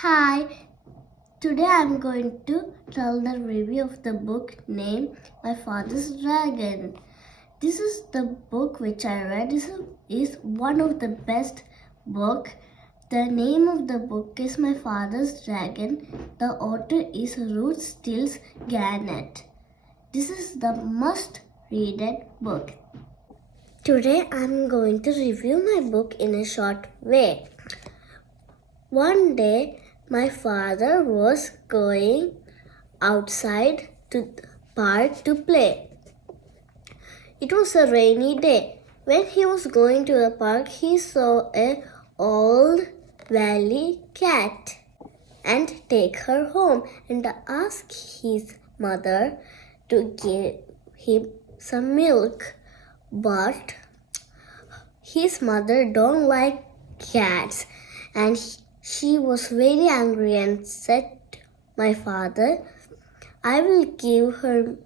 Hi, today I'm going to tell the review of the book named My Father's Dragon. This is the book which I read. This is one of the best book. The name of the book is My Father's Dragon. The author is Ruth Stiles Gannett. This is the must read book. Today I'm going to review my book in a short way. One day, my father was going outside to the park to play. It was a rainy day. When he was going to the park, he saw an old valley cat and take her home and ask his mother to give him some milk. But his mother don't like cats and she was very angry and said to my father, I will give her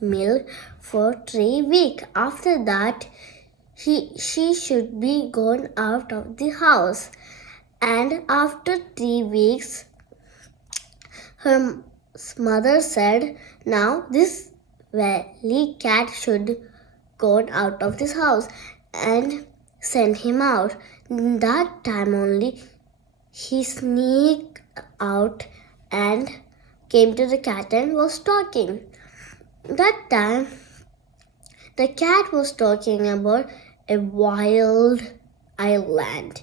milk for 3 weeks. After that, she should be gone out of the house. And after 3 weeks, her mother said, now this valley cat should go out of this house and send him out. That time only, he sneaked out and came to the cat and was talking. That time, the cat was talking about a wild island.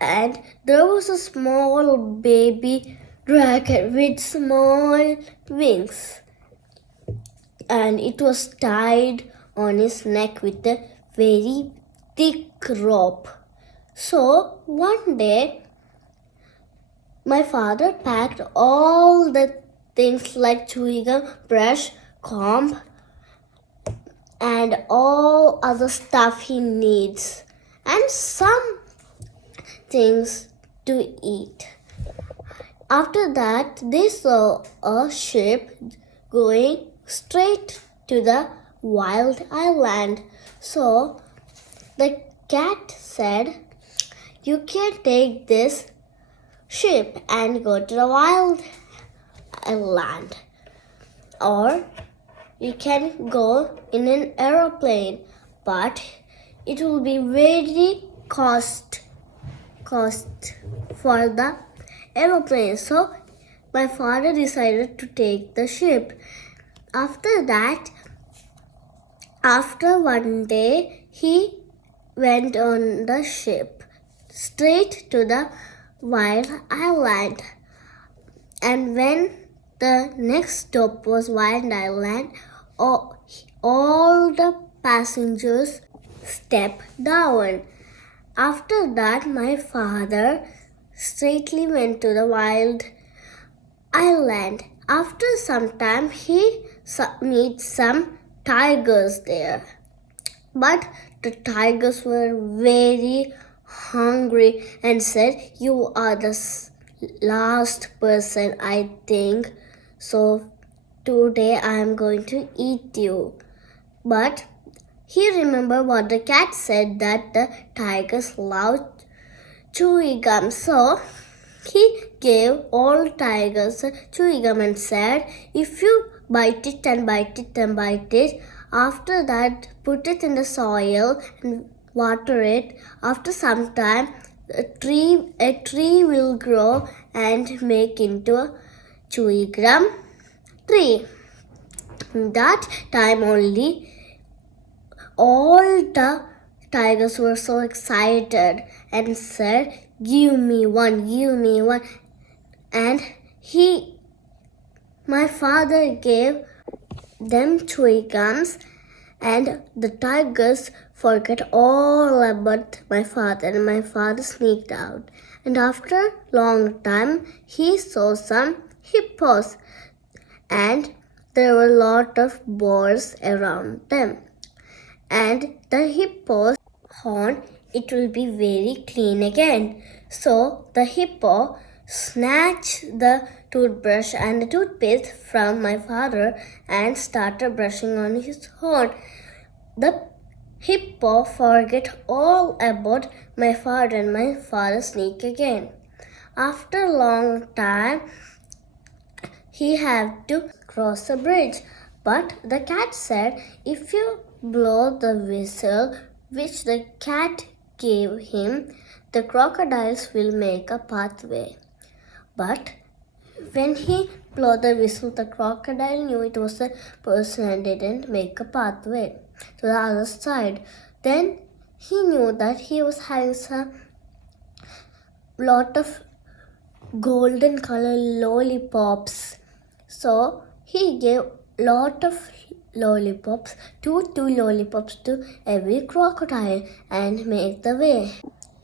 And there was a small baby dragon with small wings. And it was tied on his neck with a very thick rope. So one day, my father packed all the things like chewing gum, brush, comb, and all other stuff he needs, and some things to eat. After that, they saw a ship going straight to the wild island. So the cat said, you can take this ship and go to the wild land, or you can go in an aeroplane, but it will be very cost for the aeroplane. So my father decided to take the ship. After that, after one day, he went on the ship straight to the wild island. And when the next stop was wild island, all the passengers stepped down. After that, my father straightly went to the wild island. After some time, he meets some tigers there. But the tigers were very hungry and said, you are the last person, I think. So today I am going to eat you. But he remembered what the cat said, that the tigers love chewing gum. So he gave all tigers chewing gum and said, if you bite it and bite it and bite it, after that put it in the soil and water it. After some time, a tree will grow and make into a chewing gum tree. That time only, all the tigers were so excited and said, give me one. And my father gave them chewing gums, and the tigers forgot all about my father, and my father sneaked out. And after a long time, he saw some hippos, and there were a lot of boars around them. And the hippo's horn, it will be very clean again. So the hippo snatched the toothbrush and the toothpaste from my father and started brushing on his horn. The hippo forget all about my father, and my father sneaked again. After a long time, he had to cross a bridge. But the cat said, if you blow the whistle which the cat gave him, the crocodiles will make a pathway. But when he blew the whistle, the crocodile knew it was a person and didn't make a pathway to the other side. Then he knew that he was having a lot of golden color lollipops. So he gave lot of lollipops, two lollipops to every crocodile and made the way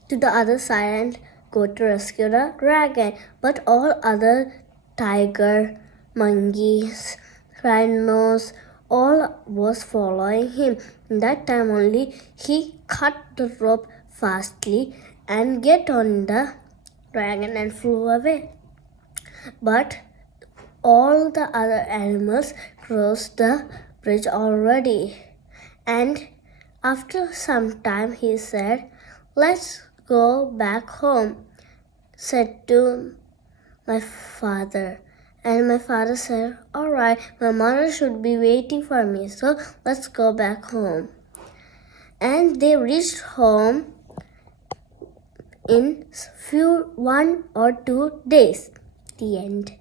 to the other side and go to rescue the dragon. But all other tiger, monkeys, rhinos, all was following him. That time only he cut the rope fastly and get on the dragon and flew away. But all the other animals crossed the bridge already. And after some time he said, let's go back home, said to my father. And my father said, all right, my mother should be waiting for me, so let's go back home. And they reached home in 1 or 2 days. The end.